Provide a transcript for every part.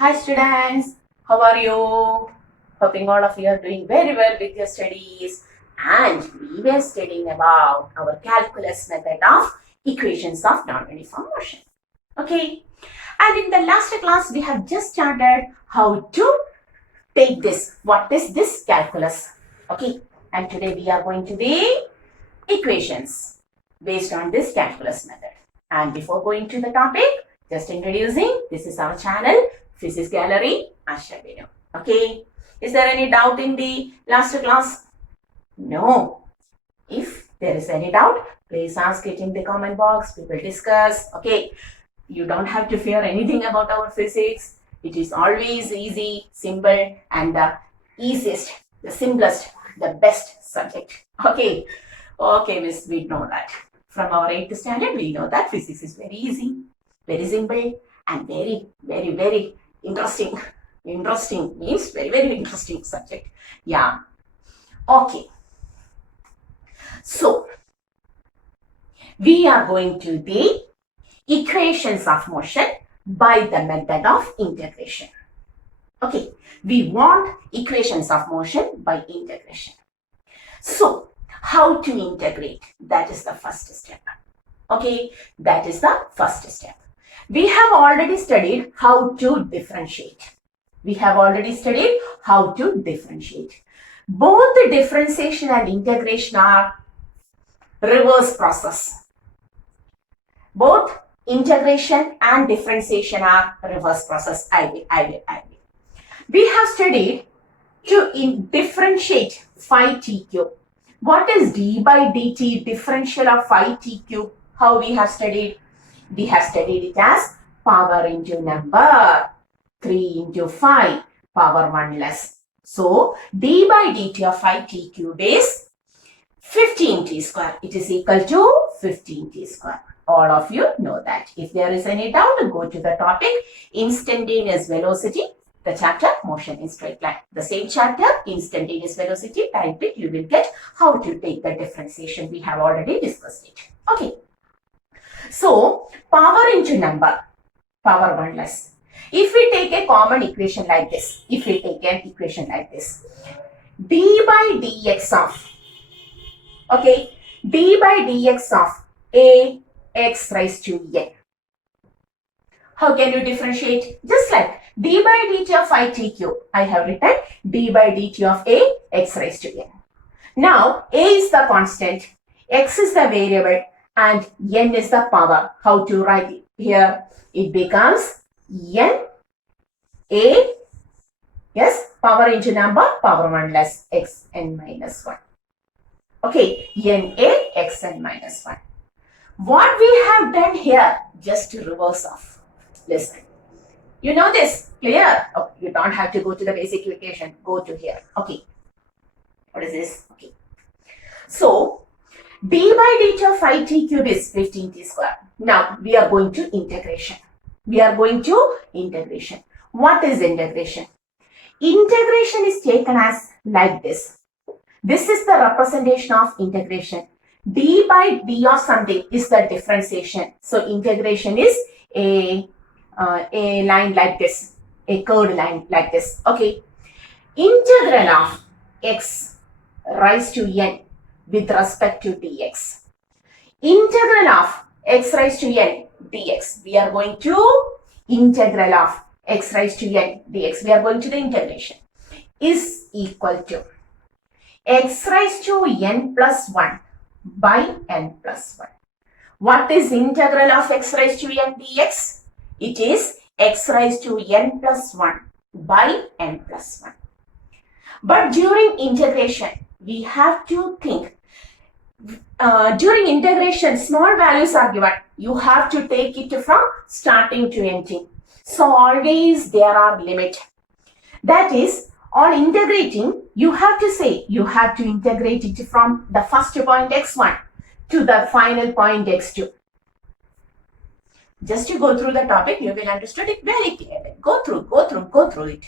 Hi students, how are you? Hoping all of you are doing very well with your studies. And we were studying about our calculus method of equations of non-uniform motion. Okay. And in the last class, we have just started how to take this. What is this calculus? Okay. And today we are going to the equations based on this calculus method. And before going to the topic, just introducing, this is our channel, Physics Gallery, Asha Binu. Okay. Is there any doubt in the last class? No. If there is any doubt, please ask it in the comment box. We will discuss. Okay. You don't have to fear anything about our physics. It is always easy, simple, and the easiest, the simplest, the best subject. Okay. Okay, miss, we know that. From our 8th standard, we know that physics is very easy, very simple, and very interesting. Interesting means very interesting subject. Yeah. Okay. So, we are going to the equations of motion by the method of integration. Okay. We want equations of motion by integration. So, how to integrate? That is the first step. Okay, that is the first step. We have already studied how to differentiate. We have already studied how to differentiate. Both the differentiation and integration are reverse process. Both integration and differentiation are reverse process. I will. We have studied to differentiate phi t cube. What is d by dt differential of phi t cube? How we have studied? We have studied it as power into number, 3 into phi, power 1 less. So, d by dt of phi t cube is 15t square. It is equal to 15t square. All of you know that. If there is any doubt, go to the topic, instantaneous velocity, the chapter motion in straight line. The same chapter, instantaneous velocity, type it, you will get how to take the differentiation. We have already discussed it. Okay. So, power into number, power 1 less. If we take a common equation like this, d by dx of, okay, d by dx of a x raised to n. How can you differentiate? Just like d by dt of phi t cube, I have written d by dt of a x raised to n. Now, a is the constant, x is the variable, and n is the power. How to write it? Here, it becomes n a, yes, power into number, power 1 less x n minus 1. Okay, n a x n minus 1. What we have done here, just to reverse off. Listen. You know this? Clear? Oh, you don't have to go to the basic equation. Go to here. Okay. What is this? Okay. So, d by dt of phi t cube is 15t square. Now, we are going to integration. What is integration? Integration is taken as like this. This is the representation of integration. D by d of something is the differentiation. So, integration is a line like this, a curved line like this. Okay. Integral of x raised to n with respect to dx. Integral of x raised to n dx. We are going to integral of x raised to n dx. We are going to the integration is equal to x raised to n plus 1 by n plus 1. What is integral of x raised to n dx? It is x raised to n plus 1 by n plus 1. But during integration, we have to think. During integration, small values are given. You have to take it from starting to ending. So always there are limits. That is, on integrating, you have to integrate it from the first point x1 to the final point x2. Just to go through the topic, you will understand it very clearly. Go through it.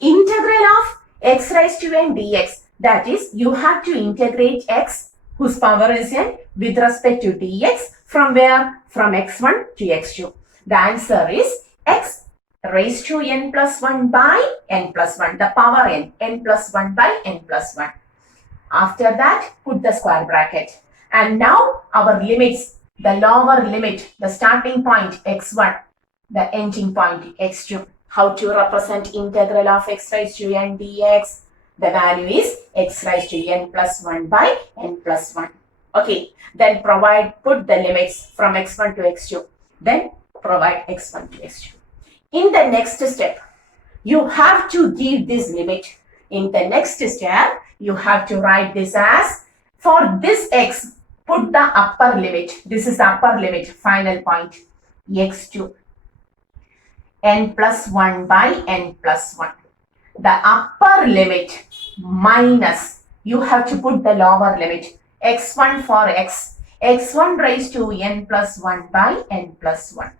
Integral of x raised to n dx. That is, you have to integrate x whose power is n with respect to dx from where? From x1 to x2. The answer is x raised to n plus 1 by n plus 1, the power n plus 1 by n plus 1. After that, put the square bracket. And now our limits, the lower limit, the starting point x1, the ending point x2. How to represent integral of x raised to n dx? The value is x raised to n plus 1 by n plus 1. Okay, then put the limits from x1 to x2. Then provide x1 to x2. In the next step, you have to give this limit. In the next step, you have to write this as, for this x, put the upper limit. This is the upper limit, final point, x2, n plus 1 by n plus 1. The upper limit minus, you have to put the lower limit, x1 for x, x1 raised to n plus 1 by n plus 1.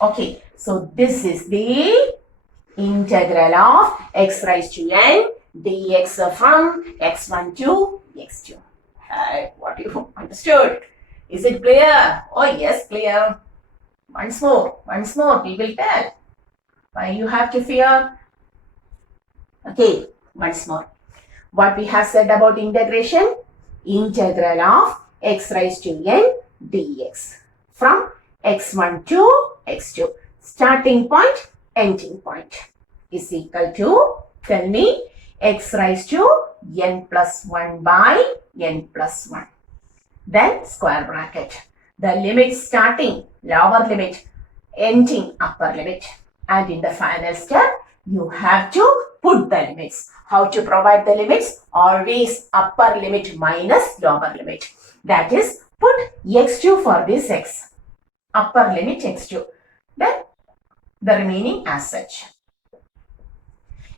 Okay, so this is the integral of x raised to n dx from x1 to x2. What you understood? Is it clear? Oh yes, clear. Once more, we will tell. Why you have to fear? Okay, once more. What we have said about integration? Integral of x raised to n dx from x1 to x2. Starting point, ending point is equal to, tell me, x raised to n plus 1 by n plus 1. Then square bracket. The limit starting, lower limit, ending, upper limit. And in the final step, you have to put the limits. How to provide the limits? Always upper limit minus lower limit. That is, put x2 for this x. Upper limit x2. Then the remaining as such.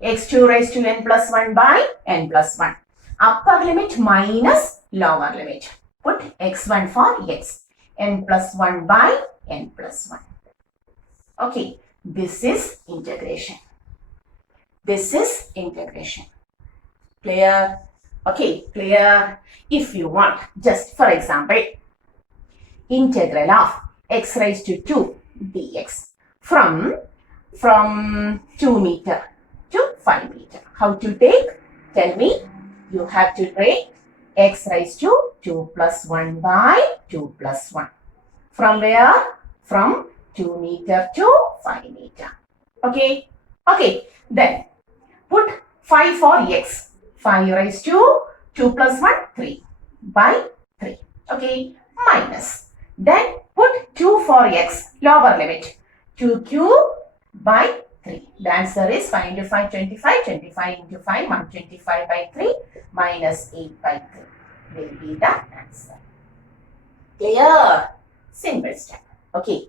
x2 raised to n plus 1 by n plus 1. Upper limit minus lower limit. Put x1 for x. n plus 1 by n plus 1. Okay, this is integration. This is integration. Clear? Okay, clear. If you want, just for example, integral of x raised to 2 dx from 2 meter to 5 meter. How to take? Tell me. You have to take x raised to 2 plus 1 by 2 plus 1. From where? From 2 meter to 5 meter. Okay? Okay. Then put 5 for x. 5 raised to 2 plus 1, 3 by 3. Okay? Minus. Then put 2 for x. Lower limit. 2 cube by 3. The answer is 5 into 5, 25. 25 into 5, 125 by 3 minus 8 by 3 will be the answer. Clear? Simple step. Okay.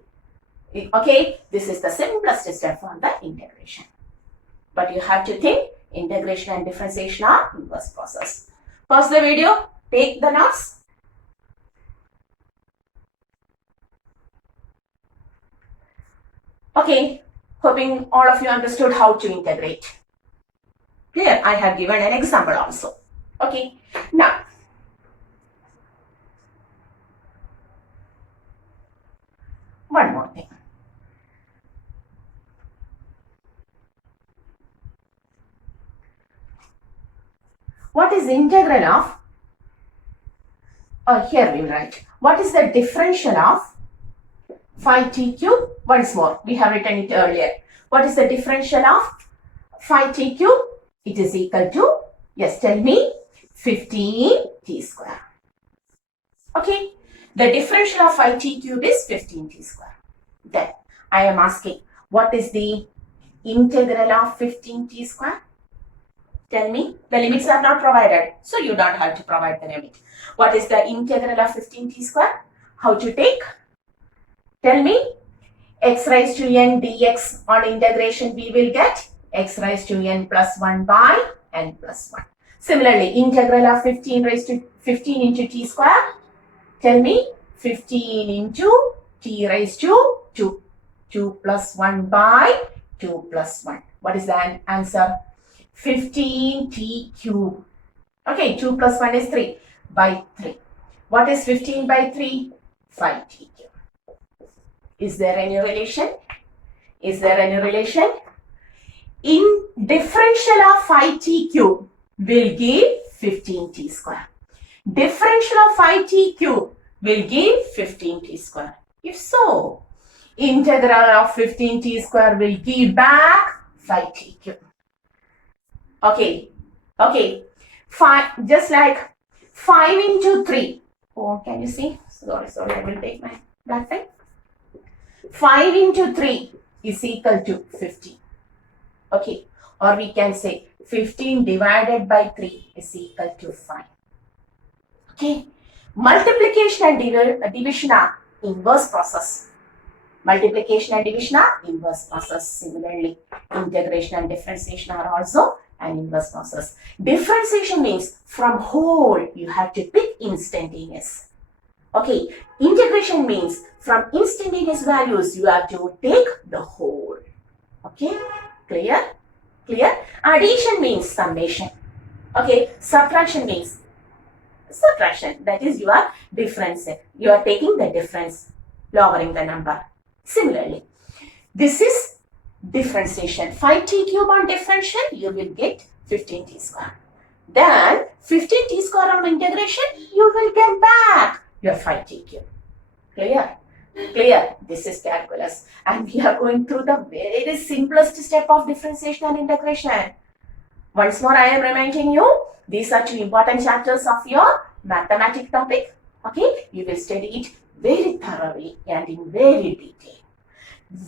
Okay, this is the simplest step for the integration. But you have to think integration and differentiation are inverse process. Pause the video, take the notes. Okay, hoping all of you understood how to integrate. Clear? I have given an example also. Okay, now one more thing. What is integral of? Here we write. What is the differential of 5t cube? Once more, we have written it earlier. What is the differential of 5t cube? It is equal to, yes, tell me, 15t square. Okay, the differential of 5t cube is 15t square. Then I am asking, what is the integral of 15t square? Tell me. The limits are not provided, so you don't have to provide the limit. What is the integral of 15t square? How to take? Tell me. X raised to n dx on integration we will get x raised to n plus 1 by n plus 1. Similarly, integral of 15 raised to 15 into t square. Tell me. 15 into t raised to 2. 2 plus 1 by 2 plus 1. What is the answer? 15t cube. Okay, 2 plus 1 is 3 by 3. What is 15 by 3? 5t cube. Is there any relation? Is there any relation? In differential of 5t cube will give 15t square. Differential of 5t cube will give 15t square. If so, integral of 15t square will give back 5t cube. Okay. Just like 5 into 3. Oh, can you see? Sorry, I will take my black pen. 5 into 3 is equal to 15. Okay, or we can say 15 divided by 3 is equal to 5. Okay, multiplication and division are inverse process. Multiplication and division are inverse process. Similarly, integration and differentiation are also an inverse process. Differentiation means from whole you have to pick instantaneous. Okay, integration means from instantaneous values you have to take the whole. Okay, clear? Addition means summation. Okay, subtraction means subtraction. That is, you are differencing. You are taking the difference, lowering the number. Similarly, this is differentiation. 5t cube on differential, you will get 15t square. Then 15t square on integration, you will get back your 5t cube. Clear? This is calculus, and we are going through the very simplest step of differentiation and integration. Once more, I am reminding you, these are two important chapters of your mathematics topic. Okay, you will study it very thoroughly and in very detail.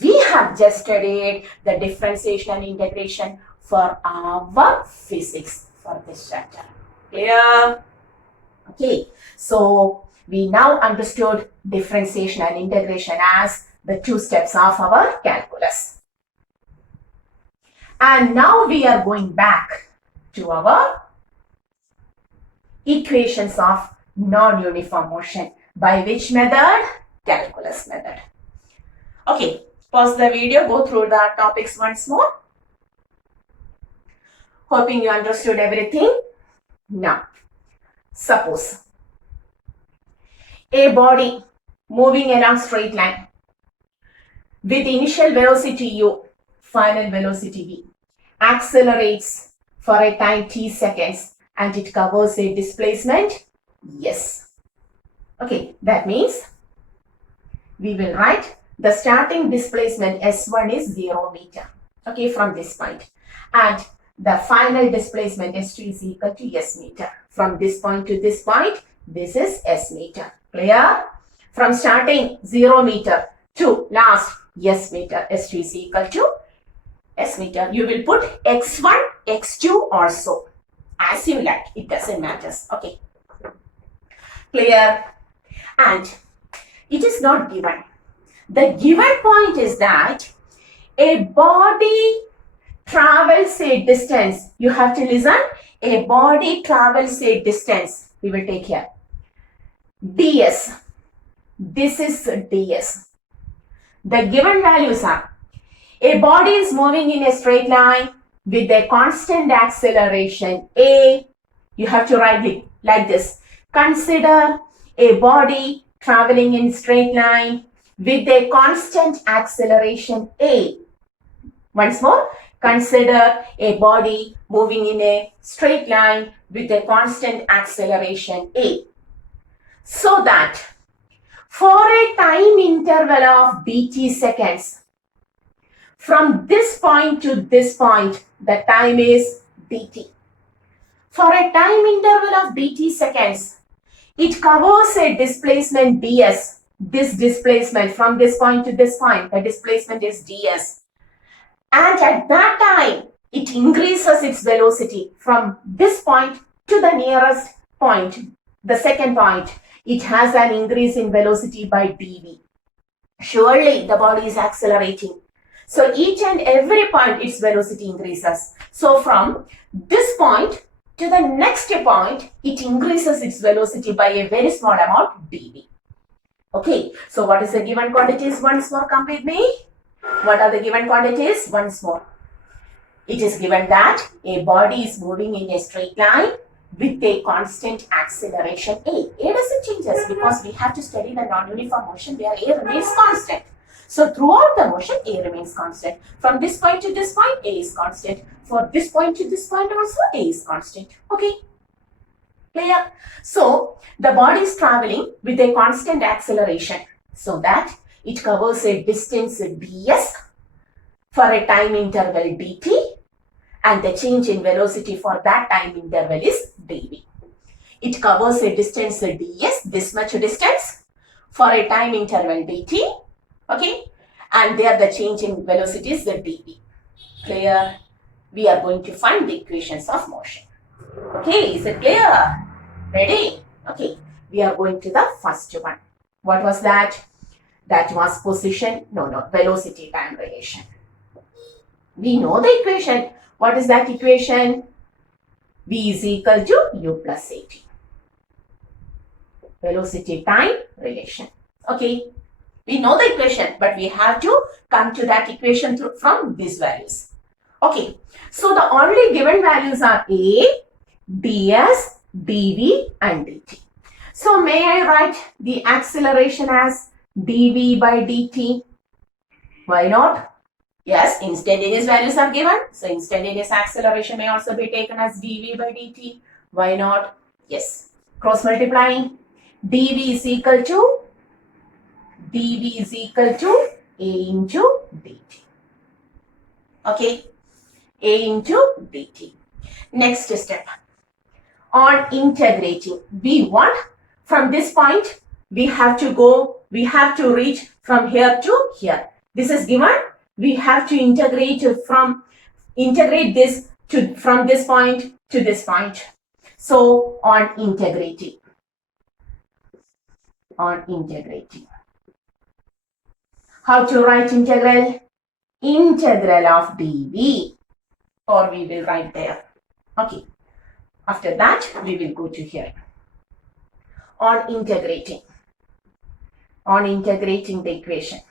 We have just studied the differentiation and integration for our physics for this chapter. Clear? Okay, so we now understood differentiation and integration as the two steps of our calculus. And now we are going back to our equations of non-uniform motion. By which method? Calculus method. Okay, pause the video, go through the topics once more. Hoping you understood everything. Now, suppose a body moving along straight line with initial velocity u, final velocity v, accelerates for a time t seconds and it covers a displacement s. Okay, that means we will write the starting displacement s1 is 0 meter. Okay, from this point. And the final displacement s2 is equal to s meter. From this point to this point, this is s meter. Clear? From starting 0 meter to last s meter, s2 is equal to s meter. You will put x1, x2 or so. As you like, it doesn't matter. Okay. Clear? And it is not given. The given point is that a body travels a distance. You have to listen. A body travels a distance. We will take here. ds. This is ds. The given values are a body is moving in a straight line with a constant acceleration a. You have to write it like this. Consider a body traveling in straight line with a constant acceleration a. Once more, consider a body moving in a straight line with a constant acceleration a. So that for a time interval of dt seconds, from this point to this point, the time is dt. For a time interval of dt seconds, it covers a displacement ds. This displacement from this point to this point, the displacement is ds. And at that time, it increases its velocity from this point to the nearest point, the second point. It has an increase in velocity by dv. Surely the body is accelerating. So each and every point its velocity increases. So from this point to the next point, it increases its velocity by a very small amount dv. Okay, so what is the given quantities? Once more, come with me. What are the given quantities? Once more. It is given that a body is moving in a straight line with a constant acceleration a. A doesn't change us because we have to study the non-uniform motion where a remains constant. So throughout the motion, A remains constant. From this point to this point, A is constant. For this point to this point also, A is constant. Okay. Clear? So the body is traveling with a constant acceleration so that it covers a distance ds for a time interval dt, and the change in velocity for that time interval is dv. It covers a distance ds, this much distance, for a time interval dt, okay, and there the change in velocity is the dv. Clear? We are going to find the equations of motion. Okay, is it clear? Ready? Okay, we are going to the first one. What was that? That was velocity time relation. We know the equation. What is that equation? V is equal to u plus at. Velocity time relation. Okay, we know the equation, but we have to come to that equation from these values. Okay, so the only given values are a, ds, dv and dt. So may I write the acceleration as dv by dt? Why not? Yes, instantaneous values are given. So instantaneous acceleration may also be taken as dv by dt. Why not? Yes. Cross multiplying. dv is equal to a into dt. Okay. A into dt. Next step. On integrating, we want from this point, we have to reach from here to here. This is given. We have to integrate this from this point to this point. So on integrating, how to write integral? Integral of dv, or we will write there. Okay. After that, we will go to here. On integrating the equation,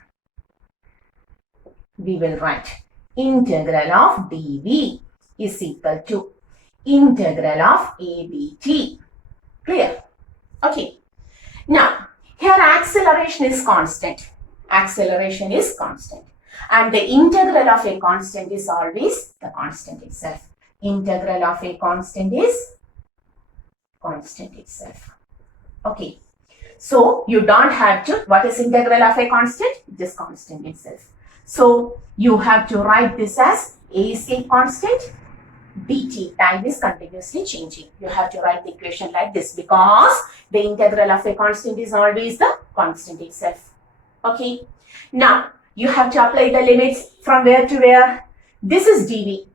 we will write integral of dv is equal to integral of abt. Clear? Okay. Now, here acceleration is constant. And the integral of a constant is always the constant itself. Integral of a constant is constant itself. Okay. So you don't have to, what is integral of a constant? This constant itself. So you have to write this as a is a constant, dt, time is continuously changing. You have to write the equation like this because the integral of a constant is always the constant itself. Okay. Now you have to apply the limits from where to where. This is dv.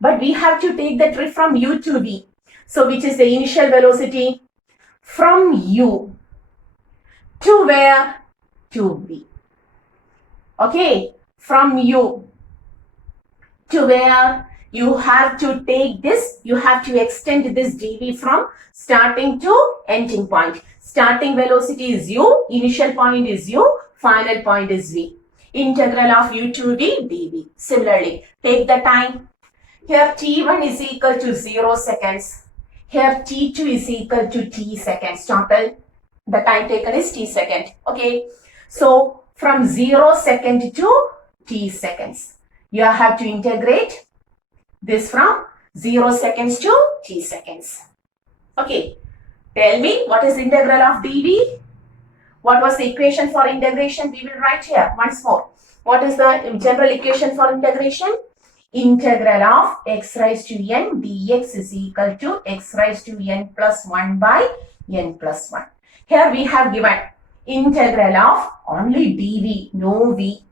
But we have to take the trip from u to v. So which is the initial velocity? From u to where? To v. Okay. From u to where? You have to take this, you have to extend this dv from starting to ending point. Starting velocity is u, initial point is u, final point is v. Integral of u to v dv. Similarly, take the time. Here t1 is equal to 0 seconds. Here t2 is equal to t seconds. Total, the time taken is t second. Okay. So from 0 second to t seconds. You have to integrate this from 0 seconds to t seconds. Okay. Tell me what is integral of dv? What was the equation for integration? We will write here once more. What is the general equation for integration? Integral of x raised to n dx is equal to x raised to n plus 1 by n plus 1. Here we have given integral of only dv, no v.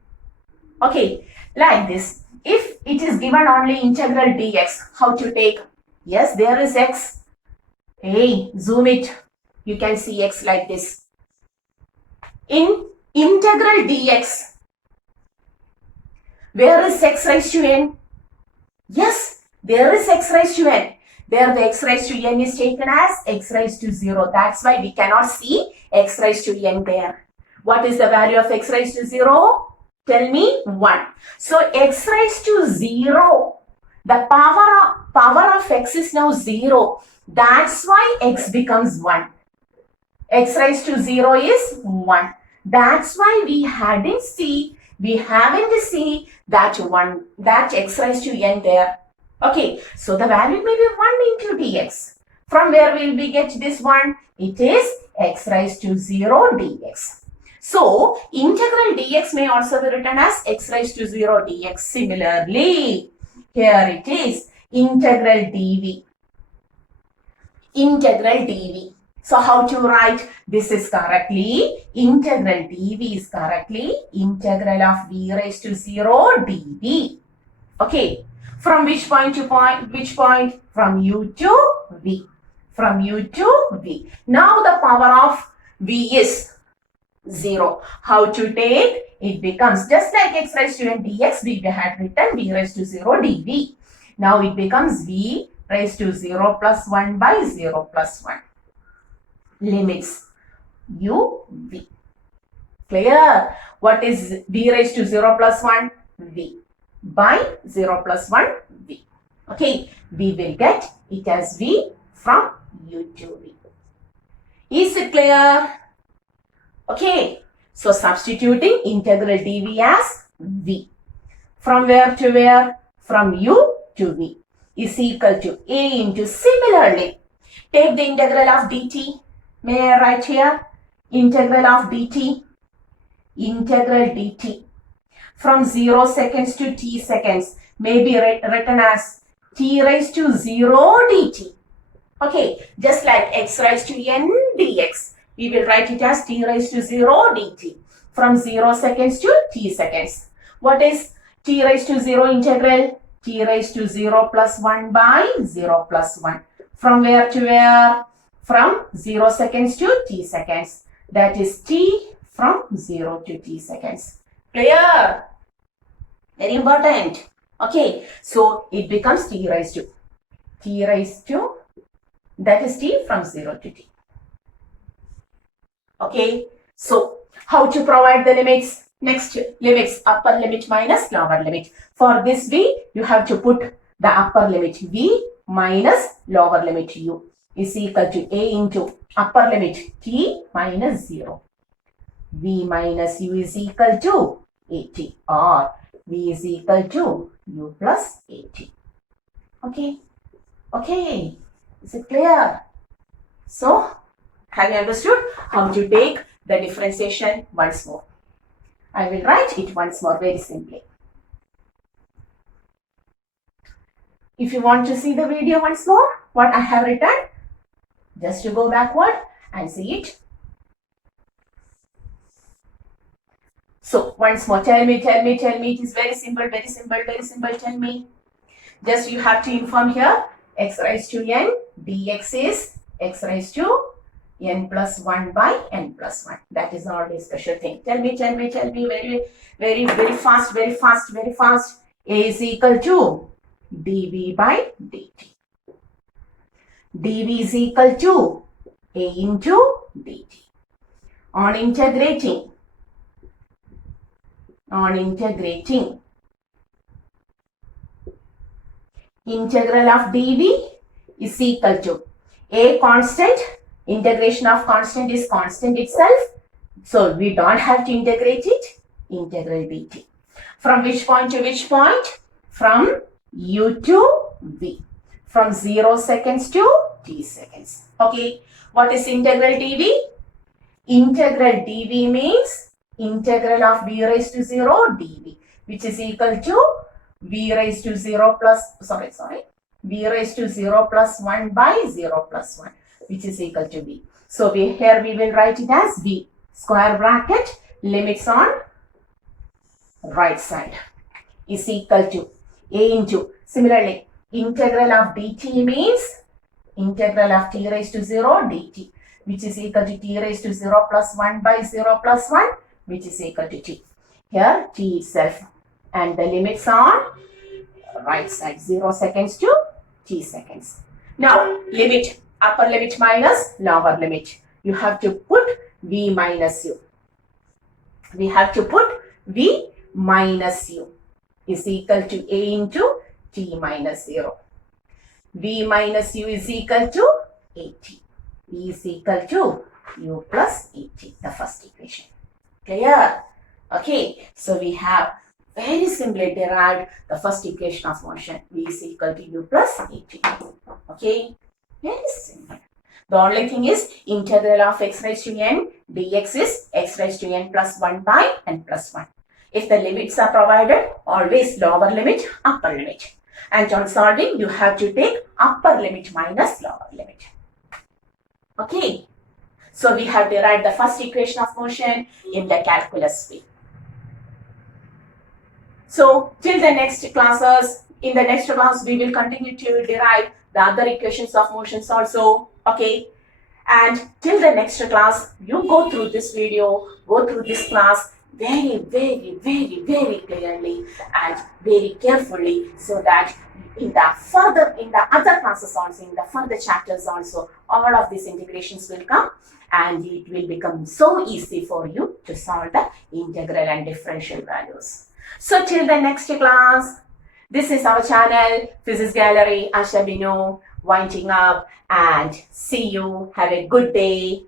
Okay, like this. If it is given only integral dx, how to take? Yes, there is x. Hey, zoom it. You can see x like this. In integral dx, where is x raised to n? Yes, there is x raised to n. There the x raised to n is taken as x raised to 0. That's why we cannot see x raised to n there. What is the value of x raised to 0? Tell me 1. So x raised to 0, the power of x is now 0. That's why x becomes 1. X raised to 0 is 1. That's why we hadn't see We haven't seen that x raised to n there. Okay, so the value may be 1 into dx. From where will we get this one? It is x raised to 0 dx. So, integral dx may also be written as x raised to 0 dx. Similarly, here it is integral dv. Integral dv. So, how to write? This is correctly, integral dv is correctly integral of v raised to 0 dv. Okay. From which point to point? Which point? From u to v. From u to v. Now the power of v is 0. How to take? It becomes just like x raised to n dx, we had written v raised to 0 dv. Now it becomes v raised to 0 plus 1 by 0 plus 1. Limits u v. Clear? What is v raised to 0 plus 1? V. By 0 plus 1 v. Okay, we will get it as v from u to v. Is it clear? Okay, so substituting integral dv as v. From where to where? From u to v is equal to a into, similarly, take the integral of dt. May I write here? Integral of dt. Integral dt. From 0 seconds to t seconds may be written as t raised to 0 dt. Okay, just like x raised to n dx, we will write it as t raised to 0 dt. From 0 seconds to t seconds. What is t raised to 0 integral? T raised to 0 plus 1 by 0 plus 1. From where to where? From 0 seconds to t seconds. That is t from 0 to t seconds. Clear? Very important. Okay, so it becomes t raised to, that is t from 0 to t. Okay, so how to provide the limits? Next, limits, upper limit minus lower limit. For this v, you have to put the upper limit v minus lower limit u is equal to a into upper limit t minus 0. V minus u is equal to at, or v is equal to u plus at. Okay. Okay. Is it clear? So, have you understood how to take the differentiation once more? I will write it once more very simply. If you want to see the video once more, what I have written, just to go backward and see it. So, once more, tell me, it is very simple, tell me. Just you have to inform here, x raised to n, dx is x raised to n plus 1 by n plus 1. That is not a special thing. Tell me, very fast. A is equal to dv by dt. dv is equal to a into dt. On integrating, integral of dv is equal to a constant. Integration of constant is constant itself. So we don't have to integrate it. Integral dt. From which point to which point? From u to v. From 0 seconds to t seconds. Okay. What is integral dv? Integral dv means integral of v raised to 0 dv, which is equal to v raised to 0 plus, v raised to 0 plus 1 by 0 plus 1, which is equal to v. So here we will write it as v, square bracket, limits on right side is equal to a into, similarly, integral of dt means integral of t raised to 0 dt, which is equal to t raised to 0 plus 1 by 0 plus 1, which is equal to t. Here t itself, and the limits on right side, 0 seconds to t seconds. Now, limit, upper limit minus lower limit. You have to put v minus u. We have to put v minus u is equal to a into t minus 0. v minus u is equal to at. v is equal to u plus at, the first equation. Clear? Okay, so we have very simply derived the first equation of motion. V is equal to u plus at. Okay, very simple. The only thing is integral of x raised to n dx is x raised to n plus 1 by n plus 1. If the limits are provided, always lower limit, upper limit. And on solving, you have to take upper limit minus lower limit. Okay. So we have derived the first equation of motion in the calculus way. So till the next classes, in the next class, we will continue to derive the other equations of motions also. Okay. And till the next class, you go through this video, go through this class very, very, very, very clearly and very carefully, so that in the other classes also, in the further chapters also, all of these integrations will come and it will become so easy for you to solve the integral and differential values. So till the next class, this is our channel, Physics Gallery, Asha Binu, winding up, and see you. Have a good day.